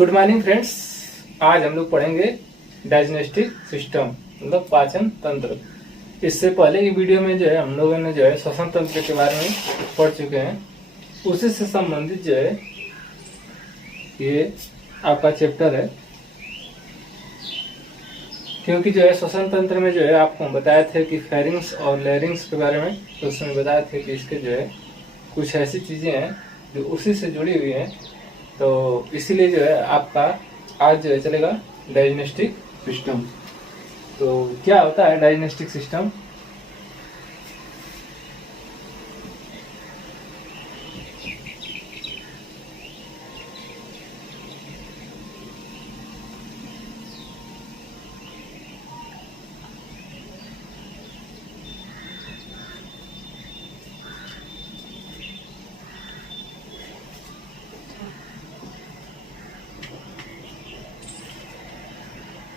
Good morning friends. आज हम लोग पढ़ेंगे डाइजेस्टिव सिस्टम मतलब पाचन तंत्र। इससे पहले की वीडियो में जो है हम लोगों ने जो है श्वसन तंत्र के बारे में पढ़ चुके हैं। उसी से संबंधित जो है ये आपका चैप्टर है, क्योंकि जो है श्वसन तंत्र में जो है आपको बताए थे कि फेरिंग्स और लैरिंग्स के बारे में, तो उसमें बताए थे कि इसके जो है कुछ ऐसी चीजें हैं जो उसी से जुड़ी हुई हैं। तो इसीलिए जो है आपका आज जो है चलेगा डाइजेस्टिव सिस्टम। तो क्या होता है डाइजेस्टिव सिस्टम?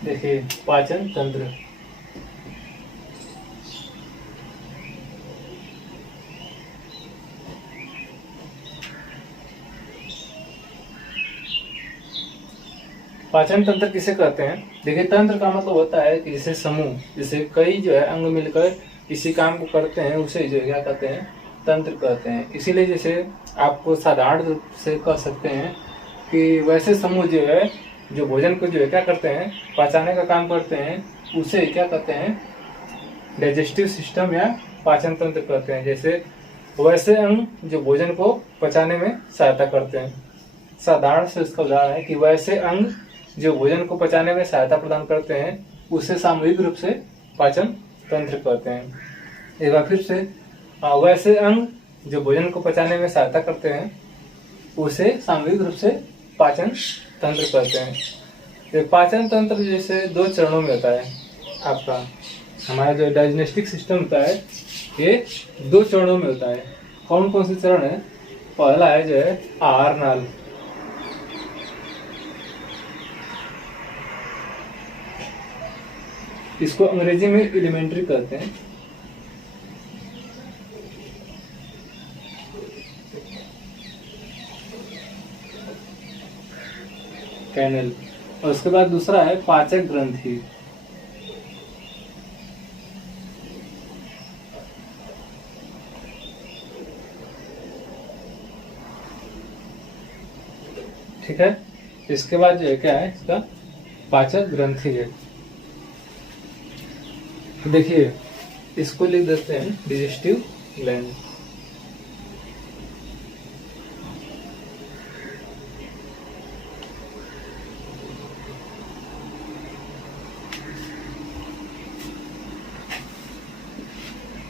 देखिए पाचन तंत्र। पाचन तंत्र किसे कहते हैं? देखिए तंत्र का मतलब होता है कि जैसे समूह, जैसे कई जो है अंग मिलकर किसी काम को करते हैं उसे जो क्या कहते हैं? तंत्र कहते हैं। इसीलिए जैसे आपको साधारण रूप से कह सकते हैं कि वैसे समूह जो है जो भोजन को जो है क्या करते हैं? पचाने का काम करते हैं, उसे क्या कहते हैं? डाइजेस्टिव सिस्टम या पाचन तंत्र कहते हैं। जैसे वैसे अंग जो भोजन को पचाने में सहायता करते हैं। साधारण से इसका उदाहरण है कि वैसे अंग जो भोजन को पचाने में सहायता प्रदान करते हैं उसे सामूहिक रूप से पाचन तंत्र कहते हैं। एक बार फिर से, वैसे अंग जो भोजन को पचाने में सहायता करते हैं उसे सामूहिक रूप से पाचन तंत्र कहते हैं। ये पाचन तंत्र जैसे दो चरणों में होता है। आपका हमारा जो डाइजेस्टिव सिस्टम होता है ये दो चरणों में होता है। कौन कौन से चरण है? पहला है जो है आहार नाल। इसको अंग्रेजी में एलिमेंट्री कहते हैं। कैनल। और उसके बाद दूसरा है पाचक ग्रंथि। ठीक है। इसके बाद जो है क्या है? इसका पाचक ग्रंथि है। तो देखिए इसको लिख देते हैं डाइजेस्टिव ग्लैंड।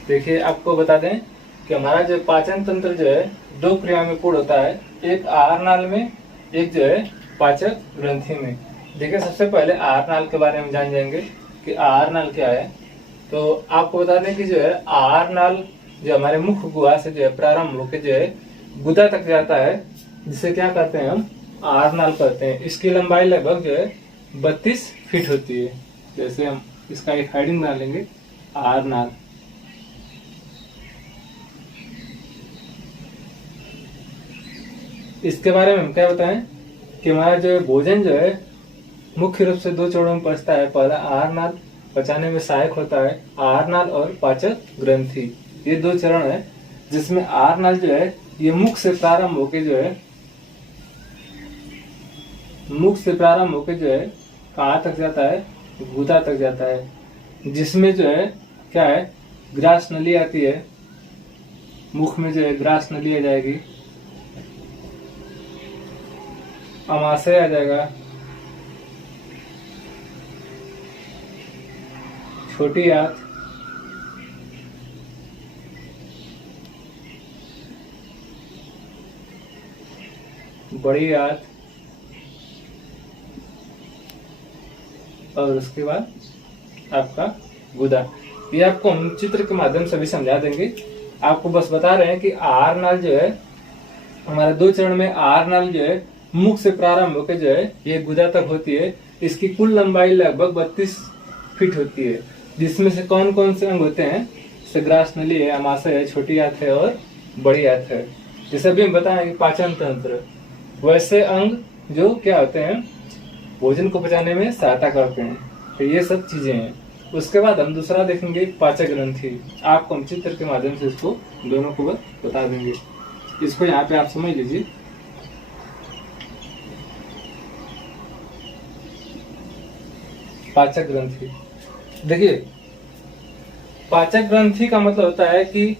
देखिए आपको बता दें कि हमारा जो पाचन तंत्र जो है दो क्रिया में पूर्ण होता है, एक आहार नाल में, एक जो है पाचक ग्रंथि में। देखिए सबसे पहले आहार नाल के बारे में जान जाएंगे कि आहार नाल क्या है। तो आपको बता दें कि जो है आहार नाल जो हमारे मुख्य गुहा से जो है प्रारंभ होकर जो है गुदा तक जाता है, जिसे क्या कहते हैं? हम आहार नाल कहते हैं। इसकी लंबाई लगभग जो है 32 फीट होती है। जैसे हम इसका एक हेडिंग बना लेंगे, आहार नाल। इसके बारे में हम क्या बताएं कि हमारा जो है भोजन जो है मुख्य रूप से दो चरणों में पचता है। पहला आहार नाल, पचाने में सहायक होता है। आहार नाल और पाचक ग्रंथि, ये दो चरण है, जिसमें आहार नाल जो है ये मुख से प्रारंभ होके जो है कहाँ तक जाता है? गुदा तक जाता है, जिसमें जो है क्या है? ग्रास नली आती है। मुख में जो है ग्रास नली आ जाएगी, अमाशय आ जाएगा, छोटी आंत, बड़ी आंत, और उसके बाद आपका गुदा। ये आपको हम चित्र के माध्यम से भी समझा देंगे। आपको बस बता रहे हैं कि आहार नाल जो है हमारे दो चरण में, आहार नाल जो है मुख से प्रारंभ होकर जो है ये गुदा तक होती है। इसकी कुल लंबाई लगभग 32 फीट होती है, जिसमें से कौन कौन से अंग होते हैं? ग्रास नली है, अमाशय है, छोटी आंत है और बड़ी आंत है। जैसे अभी हम बताएं पाचन तंत्र, वैसे अंग जो क्या होते हैं, भोजन को पचाने में सहायता करते हैं। तो ये सब चीजें हैं। उसके बाद हम दूसरा देखेंगे पाचक ग्रंथि। आपको हम चित्र के माध्यम से इसको दोनों को बता देंगे। इसको यहाँ पे आप समझ लीजिए। पाचक ग्रंथि, देखिए पाचक ग्रंथि का मतलब होता है कि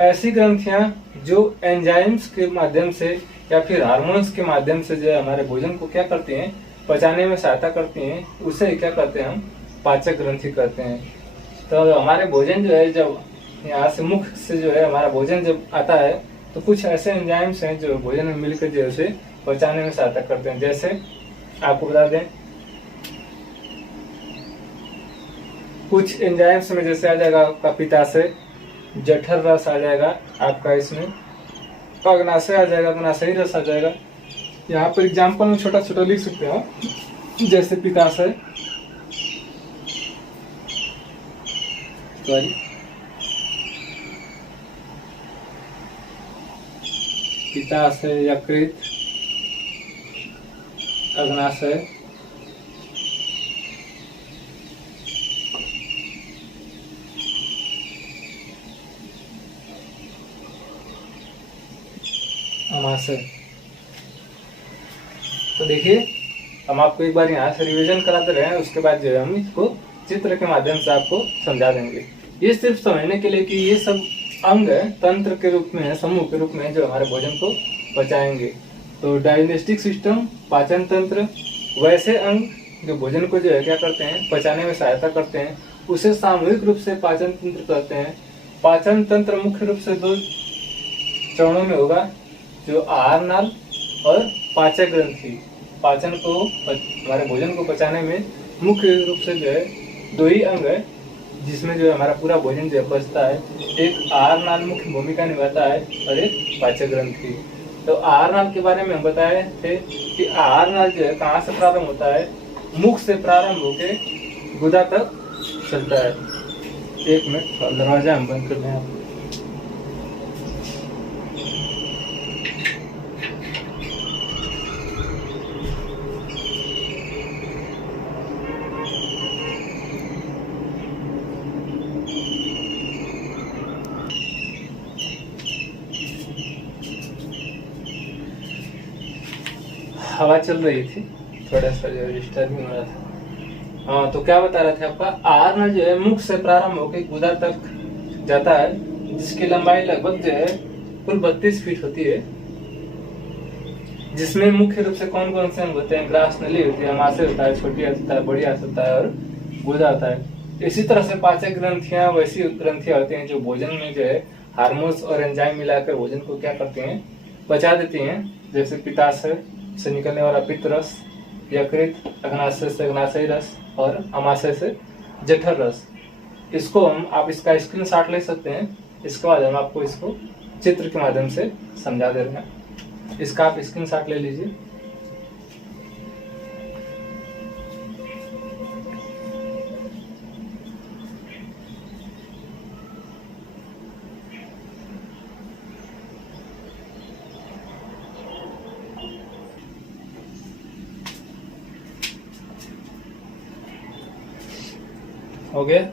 ऐसी ग्रंथियां जो एंजाइम्स के माध्यम से या फिर हार्मोन्स के माध्यम से जो है हमारे भोजन को क्या करती हैं, पचाने में सहायता करती हैं, उसे क्या करते हैं हम, पाचक ग्रंथि कहते हैं। तो हमारे भोजन जो है, जब यहाँ से मुख से जो है हमारा भोजन जब आता है तो कुछ ऐसे एंजाइम्स हैं जो भोजन में मिलकर जो उसे पचाने में सहायता करते हैं। जैसे आपको बता दें, कुछ एंजाइम्स में जैसे आ जाएगा आपका पित्ताशय, जठर रस आ जाएगा आपका, इसमें अग्नाशय आ जाएगा, अग्नाशयी रस आ जाएगा। यहाँ पर एग्जाम्पल में छोटा छोटा लिख सकते हो, जैसे पित्ताशय, पित्ताशय, यकृत, अग्नाशय, अमाशय। तो देखिए हम आपको एक बार यहाँ से रिवीजन कराते रहे हैं, उसके बाद जो है हम इसको चित्र के माध्यम से आपको समझा देंगे। ये सिर्फ समझने के लिए कि ये सब अंग तंत्र के रूप में, समूह के रूप में जो हमारे भोजन को पचाएंगे। तो डाइजेस्टिक सिस्टम, पाचन तंत्र, वैसे अंग जो भोजन को जो है क्या करते हैं, पचाने में सहायता करते हैं, उसे सामूहिक रूप से पाचन तंत्र कहते हैं। पाचन तंत्र मुख्य रूप से 2 चरणों में होगा, जो आहार नाल और पाचक ग्रंथि। पाचन को, हमारे भोजन को पचाने में मुख्य रूप से जो है 2 ही अंग है जिसमें जो है हमारा पूरा भोजन जो है पचता है। एक आहार नाल मुख्य भूमिका निभाता है और एक पाचक ग्रंथि। तो आहार नाल के बारे में हम बताए थे कि आहार नाल जो है कहाँ से प्रारंभ होता है, मुख से प्रारंभ होकर गुदा तक चलता है। 1 मिनट दरवाजा हम बंद कर दें आपको। हवा चल रही थी, थोड़ा सा जो डिस्टर्बिंग हो रहा था। हाँ, तो क्या बता रहे थे आपका, आहार नाल जो है मुख से प्रारंभ होकर गुदा तक जाता है, जिसकी लंबाई लगभग जो है कुल 32 फीट होती है। जिसमें मुख्य रूप से कौन कौन से अंग होते हैं, ग्रास नली होती है, अमाशय होता है, छोटी आंत होता है, बड़ी आंत होता है और गुदा होता है। इसी तरह से पाचक ग्रंथियां वैसी ग्रंथियां होती हैं जो भोजन में जो है हार्मोन्स और एंजाइम मिलाकर भोजन को क्या करती हैं, पचा देती हैं। जैसे पित्ताशय से निकलने वाला पित्त रस, यकृत, अग्नाशय से अग्नाशयी रस और अमाशय से जठर रस। इसको हम, आप इसका स्क्रीनशॉट ले सकते हैं। इसके बाद हम आपको इसको चित्र के माध्यम से समझा दे रहे हैं। इसका आप स्क्रीनशॉट ले लीजिए। हो गया।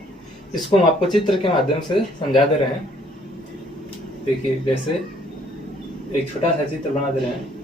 इसको हम आपको चित्र के माध्यम से समझा दे रहे हैं। देखिए, जैसे एक छोटा सा चित्र बना दे रहे हैं।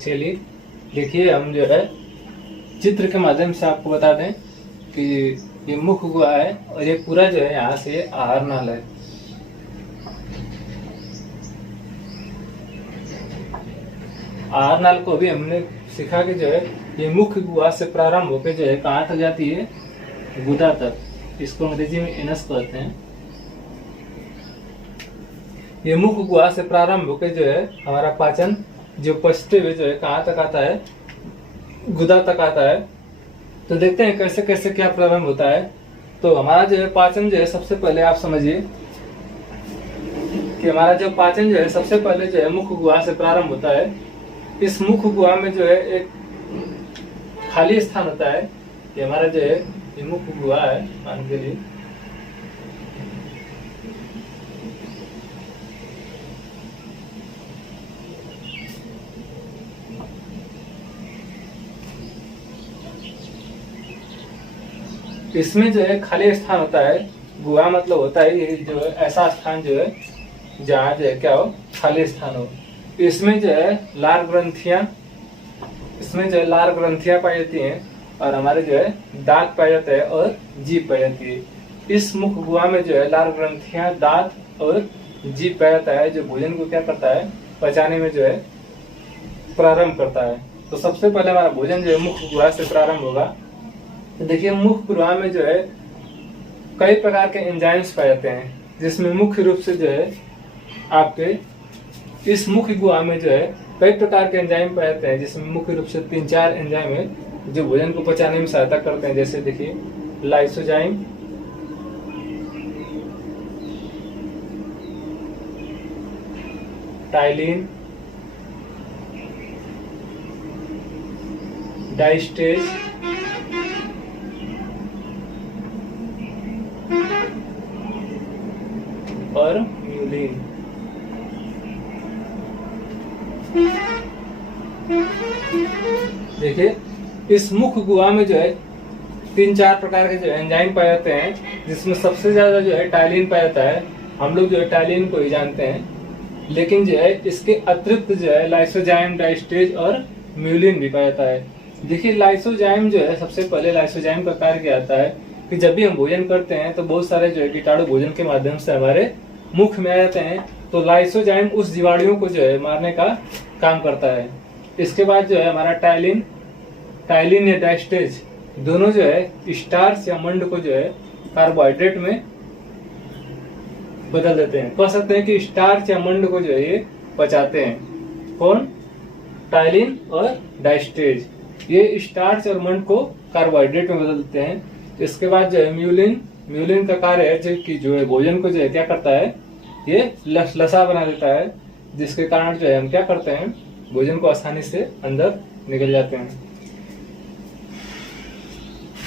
चलिए देखिए, हम जो है चित्र के माध्यम से आपको बता दें कि ये मुख गुहा है और ये पूरा जो है यहाँ से आहार नाल है। आहार नाल को भी हमने सीखा कि जो है ये मुख्य गुहा से प्रारंभ होकर जो है कहाँ तक जाती है, गुदा तक। इसको अंग्रेजी में एनस कहते हैं। ये मुख्य गुहा से प्रारंभ होकर जो है हमारा पाचन जो पचते हुए जो है कहाँ तक आता है, गुदा तक आता है। तो देखते हैं कैसे कैसे क्या प्रारंभ होता है। तो हमारा जो है पाचन जो है सबसे पहले आप समझिए कि हमारा जो पाचन जो है सबसे पहले जो है मुख्य गुहा से प्रारंभ होता है। इस मुख्य गुहा में जो है एक खाली स्थान होता है। ये हमारा जो है ये मुख्य गुहा है मान के लिए। इसमें जो है खाली स्थान होता है। गुहा मतलब होता है ये जो है ऐसा स्थान जो है जहाँ जो है क्या हो, खाली स्थान हो। इसमें जो है लार ग्रंथियां पाई जाती हैं और हमारे जो है दांत पाए जाते हैं और जीभ पाई जाती है। इस मुख गुहा में जो है लार ग्रंथियां, दांत और जीभ पाया जाता है, जो भोजन को क्या करता है, पचाने में जो है प्रारंभ करता है। तो सबसे पहले हमारा भोजन जो है मुख गुहा से प्रारंभ होगा। तो देखिए मुख गुहा में जो है कई प्रकार के एंजाइम्स पाए जाते हैं, जिसमें मुख्य रूप से जो है आपके इस मुख्य गुहा में जो है कई प्रकार के एंजाइम पाए जाते हैं, जिसमें मुख्य रूप से 3-4 एंजाइम है जो भोजन को पचाने में सहायता करते हैं। जैसे देखिए लाइसोजाइम, टाइलिन, डाइस्टेज, और म्यूलिन। देखिए इस मुख गुहा में जो है 3-4 प्रकार के जो एंजाइम पाए जाते हैं, जिसमें सबसे ज्यादा जो है टाइलिन पाया जाता है। हम लोग जो है टाइलिन को ही जानते हैं, लेकिन जो है इसके अतिरिक्त जो है लाइसोजाइम, डाइस्टेज और म्यूलिन भी पाया जाता है। देखिए लाइसोजाइम जो है सबसे पहले लाइसोजाइम का कार्य क्या आता है कि जब भी हम भोजन करते हैं तो बहुत सारे जो है कीटाणु भोजन के माध्यम से हमारे मुख में आ जाते हैं। तो लाइसोजाइम उस जीवाणुओं को जो है मारने का काम करता है। इसके बाद जो है हमारा टाइलिन या डाइस्टेज दोनों जो है स्टार्च या मंड को जो है कार्बोहाइड्रेट में बदल देते हैं। कह सकते हैं कि स्टार्च या मंड को जो है ये पचाते हैं। कौन? टाइलिन और डाइस्टेज। ये स्टार्च और मंड को कार्बोहाइड्रेट में बदल देते हैं। इसके बाद जो है म्यूलिन का कार्य है जो है भोजन को जो है क्या करता है, ये लसा बना देता है, जिसके कारण जो है हम क्या करते हैं, भोजन को आसानी से अंदर निकल जाते हैं।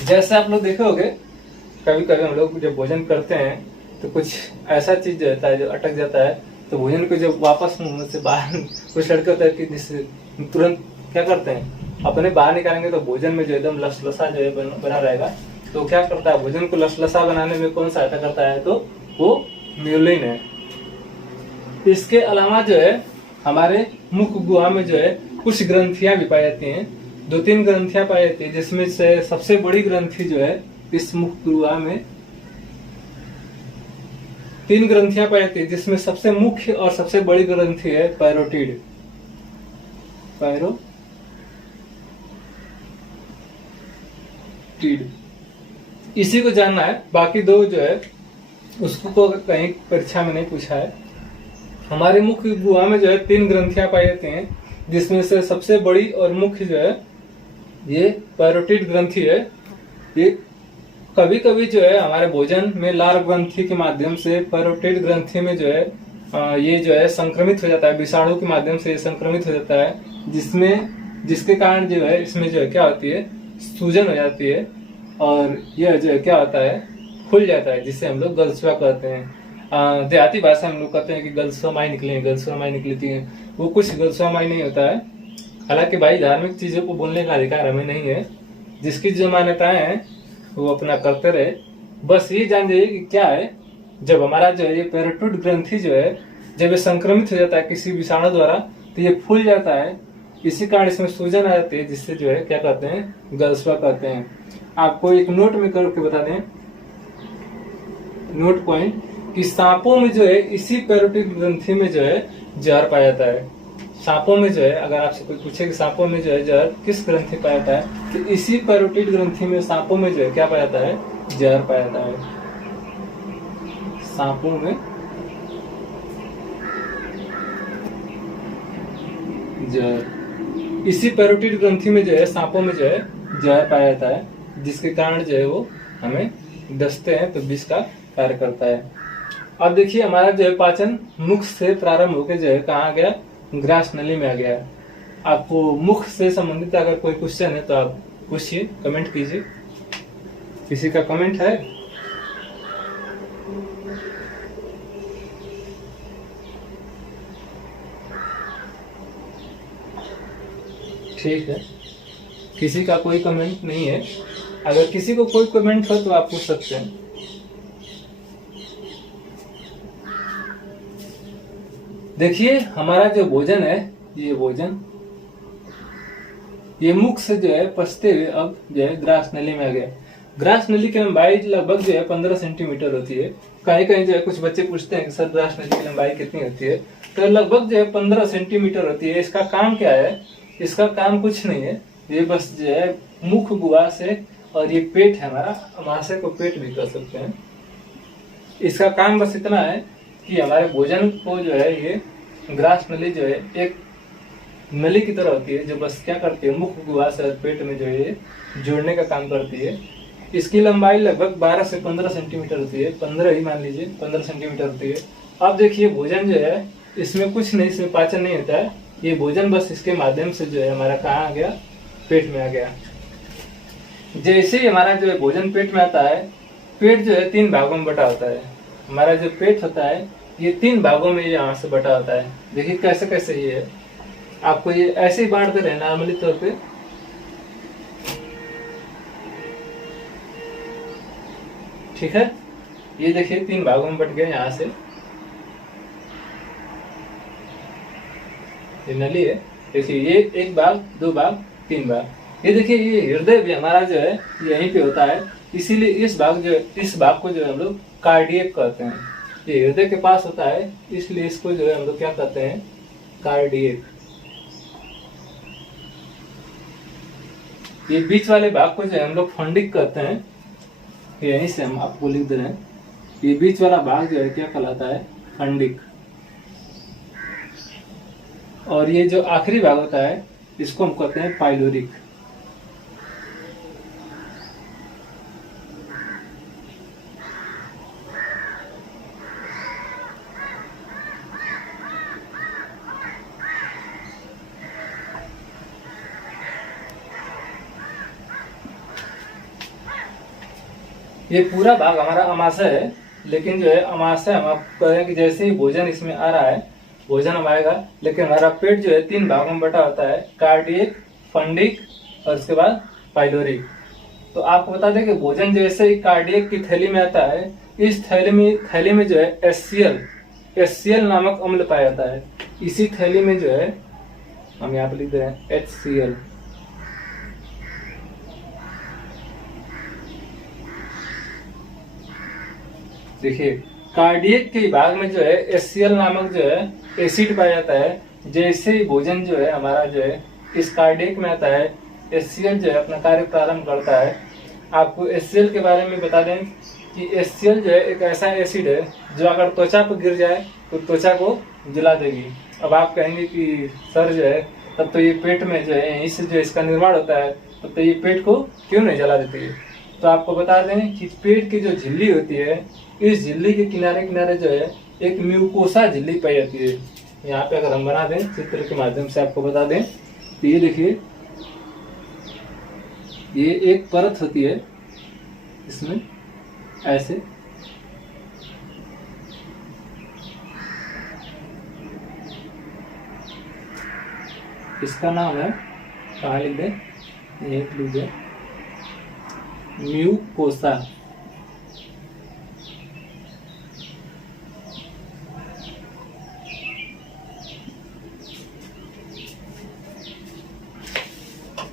जैसे आप लोग देखे होंगे कभी कभी हम लोग जब भोजन करते हैं तो कुछ ऐसा चीज जो होता है जो अटक जाता है, तो भोजन को जब वापस मुंह से बाहर कुछ लड़के होता है कि जिससे तुरंत क्या करते हैं, अपने बाहर निकालेंगे तो भोजन में जो एकदम लसलसा जो है बना रहेगा। तो क्या करता है, भोजन को लसलसा बनाने में कौन सहायता करता है, तो वो म्यूलिन है। इसके अलावा जो है हमारे मुख गुहा में जो है कुछ ग्रंथियां भी पाई जाती हैं। 2-3 ग्रंथियां पाई जाती है, जिसमें से सबसे बड़ी ग्रंथि जो है इस मुख गुहा में 3 ग्रंथियां पाई जाती है, जिसमें सबसे मुख्य और सबसे बड़ी ग्रंथि है पैरोटिड। इसी को जानना है, बाकी दो जो है उसको तो कहीं परीक्षा में नहीं पूछा है। हमारे मुख्य गुहा में जो है 3 ग्रंथियां पाई जाती हैं, जिसमें से सबसे बड़ी और मुख्य जो है ये पैरोटिड ग्रंथि है। ये कभी कभी जो है हमारे भोजन में लार ग्रंथि के माध्यम से पैरोटिड ग्रंथि में जो है ये जो है संक्रमित हो जाता है, विषाणु के माध्यम से संक्रमित हो जाता है, जिसके कारण जो है इसमें जो है क्या होती है, सूजन हो जाती है और यह जो है क्या होता है, खुल जाता है, जिससे हम लोग गलसुआ कहते हैं। देहाती भाषा में हम लोग कहते हैं कि गलसुआ माई निकलती है। वो कुछ गलसुआ माई नहीं होता है। हालांकि भाई धार्मिक चीजों को बोलने का अधिकार हमें नहीं है, जिसकी जो मान्यताएं हैं वो अपना करते रहे। बस ये जान जाइए कि क्या है, जब हमारा जो है ये पैरोटिड ग्रंथि जो है जब ये संक्रमित हो जाता है किसी विषाणु द्वारा, तो ये फूल जाता है इसी कारण इसमें सूजन आ जाती है, जिससे जो है क्या कहते हैं, गलसुआ कहते हैं। आपको एक नोट में करके बता दें, नोट पॉइंट, कि सांपों में जो है इसी पैरोटिड ग्रंथि में जो है जहर पाया जाता है। सांपों में जो है, अगर आपसे कोई पूछे कि सांपों में जो है जहर किस ग्रंथि पाया जाता है, तो इसी पैरोटिड ग्रंथि में सांपों में जो है क्या पाया जाता है, जहर पाया जाता है। सांपों में जहर, इसी पैरोटिड ग्रंथि में जो है सांपों में जो है जहर पाया जाता है, जिसके कारण जो है वो हमें डसते हैं तो विष का कार्य करता है। अब देखिए हमारा जो है पाचन मुख से प्रारंभ होकर जो है कहाँ आ गया, ग्रास नली में आ गया है। आपको मुख से संबंधित अगर कोई क्वेश्चन है तो आप पूछिए, कमेंट कीजिए। किसी का कमेंट है? ठीक है, किसी का कोई कमेंट नहीं है। अगर किसी को कोई कमेंट हो तो आप पूछ सकते हैं। देखिए हमारा जो भोजन है, ये भोजन ये मुख से जो है पचते हुए अब जो है ग्रास नली में आ गया। ग्रास नली की लंबाई लगभग जो है 15 सेंटीमीटर होती है। कहीं कहीं जो है कुछ बच्चे पूछते हैं कि सर ग्रास नली की लंबाई कितनी होती है, तो लगभग जो है 15 सेंटीमीटर होती है। इसका काम क्या है? इसका काम कुछ नहीं है, ये बस जो है मुख गुहा से, और ये पेट है हमारा, अमाशय को पेट भी कर सकते हैं। इसका काम बस इतना है कि हमारे भोजन को जो है ये ग्रास नली जो है एक नली की तरह होती है, जो बस क्या करती है, मुख गुहा से पेट में जो है जोड़ने का काम करती है। इसकी लंबाई लगभग 12 से 15 सेंटीमीटर होती है, 15 ही मान लीजिए, 15 सेंटीमीटर होती है। अब देखिए भोजन जो है इसमें कुछ नहीं, इसमें पाचन नहीं होता है। ये भोजन बस इसके माध्यम से जो है हमारा कहाँ आ गया, पेट में आ गया। जैसे ही हमारा जो है भोजन पेट में आता है, पेट जो है 3 भागों में बटा होता है। हमारा जो पेट होता है ये 3 भागों में यहाँ से बटा होता है। देखिए कैसे कैसे ये है, आपको ये ऐसे ही बांट दे रहे हैं नॉर्मली तौर पे। ठीक है, ये देखिए 3 भागों में बट गए यहाँ से। ये नली है, देखिए ये 1 भाग, 2 भाग, 3 भाग। ये देखिए ये हृदय भी हमारा जो है यहीं पे होता है, इसीलिए इस भाग को जो है हम लोग कार्डियक कहते हैं। ये हृदय के पास होता है, इसलिए इसको जो है हम लोग क्या कहते हैं, कार्डियक। ये बीच वाले भाग को जो है हम लोग फंडिक कहते हैं। यहीं से हम आपको लिख दे रहे हैं, ये बीच वाला भाग जो है क्या कहलाता है, फंडिक। और ये जो आखिरी भाग होता है इसको हम कहते हैं पाइलोरिक। ये पूरा भाग हमारा अमाशय है, लेकिन जो है अमाशय हम आपको कहें कि जैसे ही भोजन इसमें आ रहा है, भोजन हम आएगा, लेकिन हमारा पेट जो है 3 भागों में बटा होता है, कार्डियक, फंडिक और उसके बाद पाइलोरिक। तो आपको बता दें कि भोजन जैसे ही कार्डियक की थैली में आता है, इस थैली में जो है HCl नामक अम्ल पाया जाता है। इसी थैली में जो है हम यहाँ पे लिख रहे हैं HCl। देखिए कार्डियक के भाग में जो है HCl नामक जो है एसिड पाया जाता है। जैसे ही भोजन जो है हमारा जो है इस कार्डियक में आता है, HCl जो है अपना कार्य प्रारंभ करता है। आपको HCl के बारे में बता दें कि HCl जो है एक ऐसा एसिड है जो अगर त्वचा पर गिर जाए तो त्वचा को जला देगी। अब आप कहेंगे कि सर जो है तब तो ये पेट में जो है यहीं से जो इसका निर्माण होता है, तब तो ये पेट को क्यों नहीं जला देती है? तो आपको बता दें कि पेट की जो झिल्ली होती है, इस झिल्ली के किनारे किनारे जो है एक म्यूकोसा झिल्ली पाई जाती है। यहाँ पे अगर हम बना दें चित्र के माध्यम से आपको बता दें तो ये देखिए, ये एक परत होती है इसमें ऐसे, इसका नाम है, कहाँ लिख दें, ये लिख दें म्यूकोसा।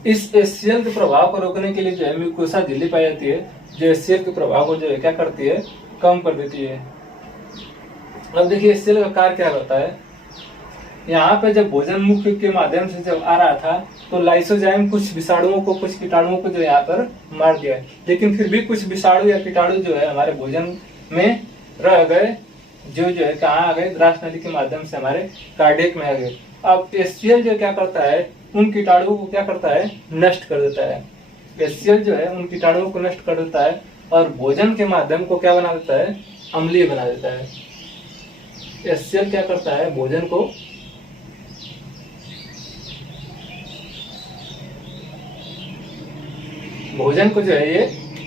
इस HCl के प्रभाव को रोकने के लिए जो है म्यूकोसा झिल्ली पाई जाती है, जो HCl के प्रभाव को जो है क्या करती है, कम कर देती है। अब देखिए HCl का कार्य क्या होता है। यहाँ पे जब भोजन मुख के माध्यम से जब आ रहा था तो लाइसोजाइम कुछ विषाणुओं को, कुछ कीटाणुओं को जो यहाँ पर मार दिया, लेकिन फिर भी कुछ विषाणु या कीटाणु जो है हमारे भोजन में रह गए, जो है कहाँ आ गए, ग्रास नली के माध्यम से हमारे कार्डियक में आ गए। अब HCl जो क्या करता है, उन कीटाणुओं को क्या करता है, नष्ट कर देता है। HCl जो है उन कीटाणुओं को नष्ट कर देता है और भोजन के माध्यम को क्या बना देता है, अम्लीय बना देता है। HCl क्या करता है, भोजन को जो है ये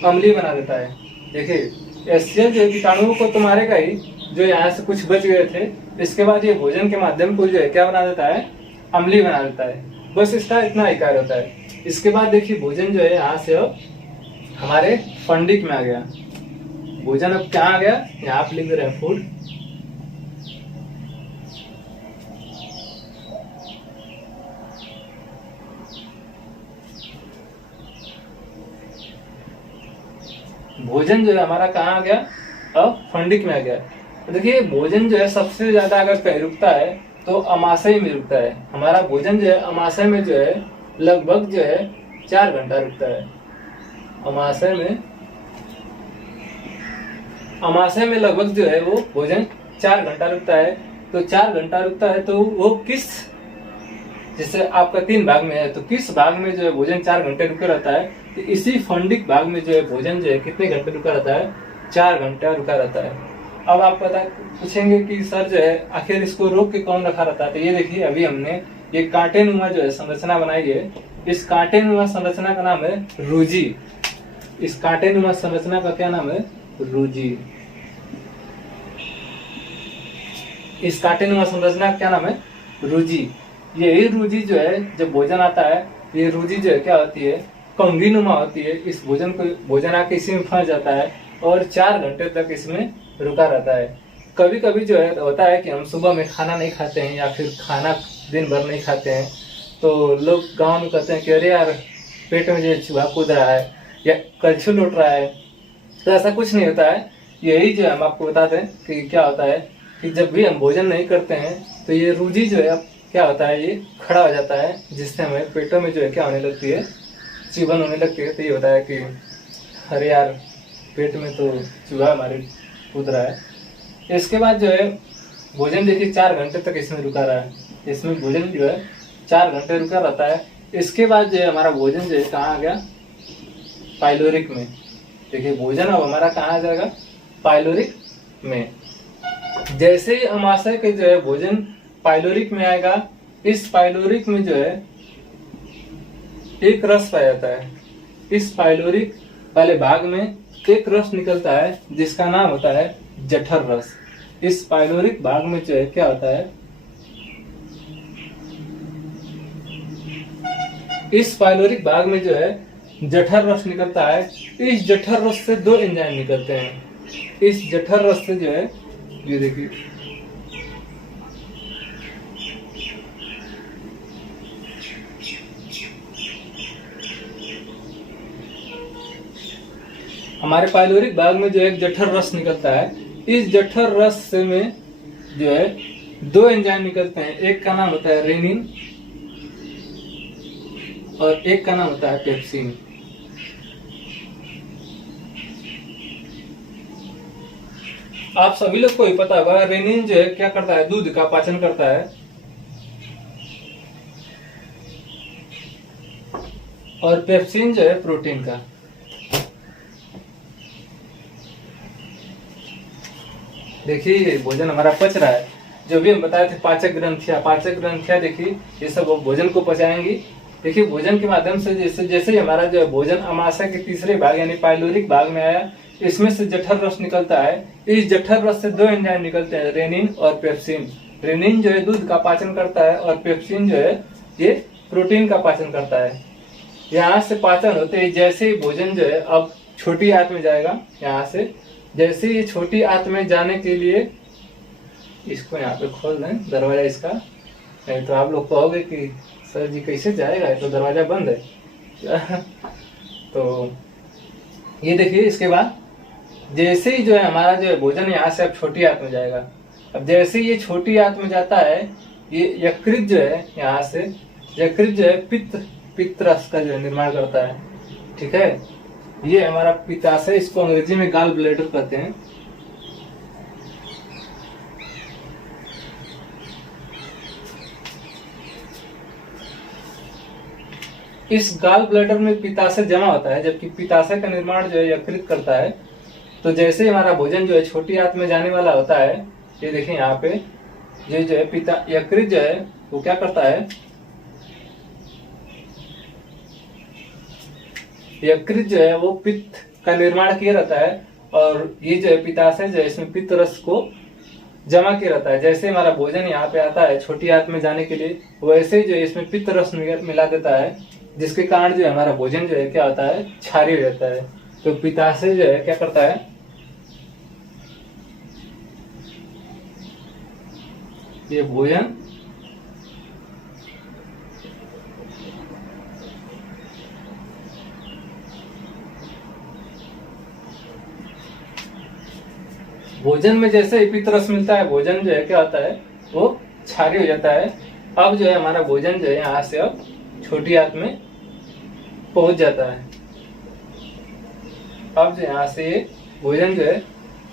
अम्लीय बना देता है। देखिए HCl जो कीटाणुओं को तो मारेगा ही, जो यहाँ से कुछ बच गए थे, इसके बाद ये भोजन के माध्यम को जो है क्या बना देता है, अम्लीय बना देता है। बस इसका इतना ही कार्य होता है। इसके बाद देखिए भोजन जो है यहाँ से अब हमारे फंडिक में आ गया। भोजन अब क्या आ गया, यहाँ आप लिख रहे हैं फूड। भोजन जो है हमारा कहाँ आ गया, अब फंडिक में आ गया। तो देखिए भोजन जो है सबसे ज्यादा अगर कहीं रुकता है तो अमाशय में रुकता है। हमारा भोजन जो है अमाशय में जो है लगभग जो है 4 घंटा रुकता है। अमाशय में लगभग जो है वो भोजन 4 घंटा रुकता है। तो 4 घंटा रुकता है तो वो किस, जैसे आपका 3 भाग में है तो किस भाग में जो है भोजन 4 घंटे रुके रहता है, तो इसी फंडिक भाग में जो है भोजन जो है कितने घंटे रुका रहता है, 4 घंटा रुका रहता है। अब आप पूछेंगे कि सर जो है आखिर इसको रोक के कौन रखा रहता है। तो ये देखिए अभी हमने ये कांटेनुमा जो है संरचना बनाई है। इस कांटेनुमा संरचना का नाम है रूजी। इस कांटेनुमा संरचना का क्या नाम है, रूजी। इस कांटेनुमा संरचना का क्या नाम है, रूजी। यही रूजी जो है जब भोजन आता है, ये रूजी जो है क्या होती है, कंघीनुमा होती है। इस भोजन आके इसी में फंस जाता है और 4 घंटे तक इसमें रुका रहता है। कभी कभी जो है होता है कि हम सुबह में खाना नहीं खाते हैं या फिर खाना दिन भर नहीं खाते हैं, तो लोग गांव में कहते हैं कि अरे यार पेट में जो चूहा कूद रहा है या कलछुल लौट रहा है। तो ऐसा कुछ नहीं होता है। यही जो हम आपको बताते हैं कि क्या होता है कि जब भी हम भोजन नहीं करते हैं तो ये रूजी जो है क्या होता है, ये खड़ा हो जाता है, जिससे हमें पेटों में जो है क्या होने लगती है, चुभन होने लगती है। तो ये होता है कि अरे यार पेट में तो चूहा हमारे कूद रहा है। इसके बाद जो है भोजन देखिए 4 घंटे तक इसमें रुका रहा है। इसमें भोजन जो है 4 घंटे रुका रहता है। इसके बाद जो है हमारा भोजन जो है कहाँ आ गया, पाइलोरिक में। देखिए भोजन अब हमारा कहाँ आ जाएगा, पाइलोरिक में। जैसे ही अमाशय के जो है भोजन पाइलोरिक में आएगा, इस पाइलोरिक में जो है एक रस पाया जाता है। इस पाइलोरिक वाले भाग में एक रस निकलता है जिसका नाम होता है जठर रस। इस पाइलोरिक भाग में जो है क्या होता है, इस पाइलोरिक भाग में जो है जठर रस निकलता है। इस जठर रस से 2 एंजाइम निकलते हैं। इस जठर रस से जो है ये देखिए हमारे पाइलोरिक भाग में जो एक जठर रस निकलता है। इस जठर रस से में जो है 2 एंजाइम निकलते हैं। एक का नाम होता है रेनिन और एक का नाम होता है पेप्सिन। आप सभी लोग को ही पता होगा, रेनिन जो है क्या करता है, दूध का पाचन करता है, और पेप्सिन जो है प्रोटीन का। देखिए भोजन हमारा पच रहा है। जो भी हम बताए थे पाचक ग्रंथियां देखिए ये सब भोजन को पचाएंगी। देखिए भोजन के माध्यम से जैसे ही हमारा जो है भोजन अमाशय के तीसरे भाग यानी पाइलोरिक भाग में आया, इसमें से जठर रस निकलता है। इस जठर रस से 2 एंजाइम निकलते हैं, रेनिन और पेप्सिन। रेनिन जो है दूध का पाचन करता है और पेप्सिन जो है ये प्रोटीन का पाचन करता है। यहाँ से पाचन होते ही जैसे ही भोजन जो है अब छोटी आंत में जाएगा, यहाँ से जैसे ही छोटी आंत में जाने के लिए इसको यहाँ पे खोल दें दरवाजा इसका, नहीं तो आप लोग कहोगे कि सर जी कैसे जाएगा, तो दरवाजा बंद है। तो ये देखिए, इसके बाद जैसे ही जो है हमारा जो है भोजन यहाँ से अब छोटी आंत में जाएगा। अब जैसे ही ये छोटी आंत में जाता है, ये यकृत जो है यहाँ से, यकृत जो है पित्त रस का जो है निर्माण करता है। ठीक है, ये हमारा पित्ताशय, इसको अंग्रेजी में गॉल ब्लैडर कहते हैं। इस गॉल ब्लैडर में पित्ताशय जमा होता है, जबकि पित्ताशय का निर्माण जो है यकृत करता है। तो जैसे हमारा भोजन जो है छोटी आंत में जाने वाला होता है, ये देखिए यहाँ पे ये जो है यकृत जो है वो क्या करता है, यकृत जो है वो पित्त का निर्माण किया रहता है, और ये जो है पित्ताशय जो है इसमें पित्त रस को जमा किया रहता है। जैसे हमारा भोजन यहाँ पे आता है छोटी आंत में जाने के लिए, वैसे ही जो है इसमें पित्त रस मिला देता है, जिसके कारण जो है हमारा भोजन जो है क्या होता है, क्षारीय हो जाता है। तो पित्ताशय जो है क्या करता है, ये भोजन में जैसे ही पित्त रस मिलता है, भोजन जो है क्या होता है, वो क्षारीय हो जाता है। अब जो है हमारा भोजन जो है यहाँ से अब छोटी आंत में पहुंच जाता है। अब जो यहाँ से ये भोजन जो है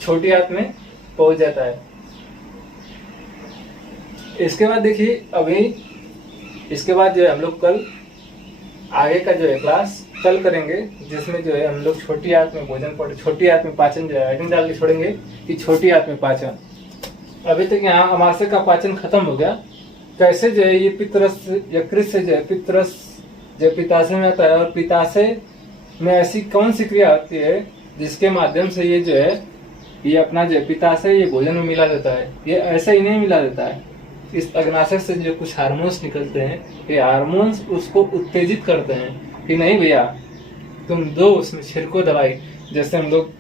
छोटी आंत में पहुंच जाता है। इसके बाद देखिए, अभी इसके बाद जो है हम लोग कल आगे का जो है क्लास कल करेंगे, जिसमें जो है हम लोग छोटी आंत में भोजन पढ़, छोटी आंत में पाचन जो है हेडिंग डाल के छोड़ेंगे कि छोटी आंत में पाचन। अभी तक यहाँ अमाशय का पाचन खत्म हो गया। कैसे जो है ये पित्तरस, यकृत से जो है पित्तरस जो पित्ताशय में आता है, और पित्ताशय में ऐसी कौन सी क्रिया होती है जिसके माध्यम से ये जो है ये अपना जो पित्ताशय ये भोजन में मिला देता है। ये ऐसे ही नहीं मिला देता है, इस अग्नाशय से जो कुछ हार्मोन्स निकलते हैं, ये हार्मोन्स उसको उत्तेजित करते हैं कि नहीं भैया तुम दो उसमें छिड़को दवाई। जैसे हम लोग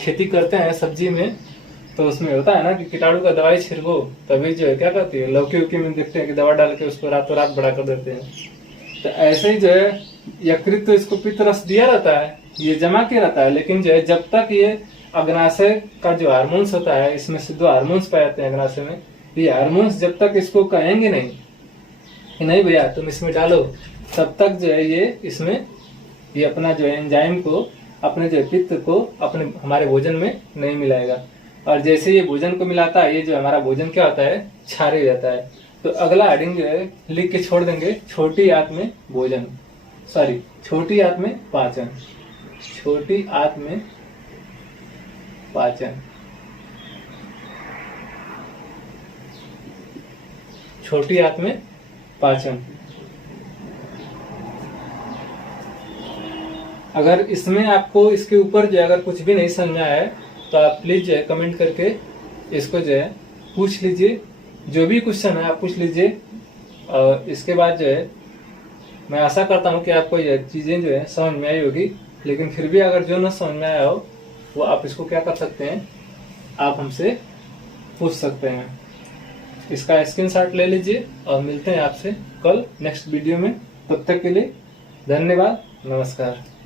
खेती करते हैं सब्जी में, तो उसमें होता है ना कि कीटाणु का दवाई छिड़को, तभी जो है क्या करती है, लौकी उकी में देखते हैं कि दवा डाल के उसको रातों रात बड़ा कर देते हैं। तो ऐसे ही जो है यकृत तो इसको पित्त रस दिया रहता है, ये जमा किया रहता है, लेकिन जो है जब तक ये अग्नाशय का जो हार्मोन्स होता है, इसमें से 2 हार्मोन्स पाए जाते हैं अग्नाशय में, ये हार्मोन्स जब तक इसको कहेंगे नहीं कि नहीं भैया तुम इसमें डालो, तब तक जो है ये इसमें ये अपना जो है एंजाइम को, अपने जो पित्त को अपने हमारे भोजन में नहीं मिलाएगा। और जैसे ये भोजन को मिलाता है, ये जो हमारा भोजन क्या होता है, क्षारीय हो जाता है। तो अगला हेडिंग जो है लिख के छोड़ देंगे, छोटी आंत में भोजन, सॉरी छोटी आंत में पाचन, छोटी आंत में पाचन, छोटी आंत में पाचन। अगर इसमें आपको इसके ऊपर जो अगर कुछ भी नहीं समझ में आया है, तो आप प्लीज जो है कमेंट करके इसको जो है पूछ लीजिए, जो भी क्वेश्चन है आप पूछ लीजिए। और इसके बाद जो है मैं आशा करता हूँ कि आपको यह चीजें जो है समझ में आई होगी। लेकिन फिर भी अगर जो न समझ में आया हो, वो आप इसको क्या कर सकते हैं, आप हमसे पूछ सकते हैं। इसका स्क्रीनशॉट ले लीजिए और मिलते हैं आपसे कल नेक्स्ट वीडियो में। तब तक के लिए धन्यवाद, नमस्कार।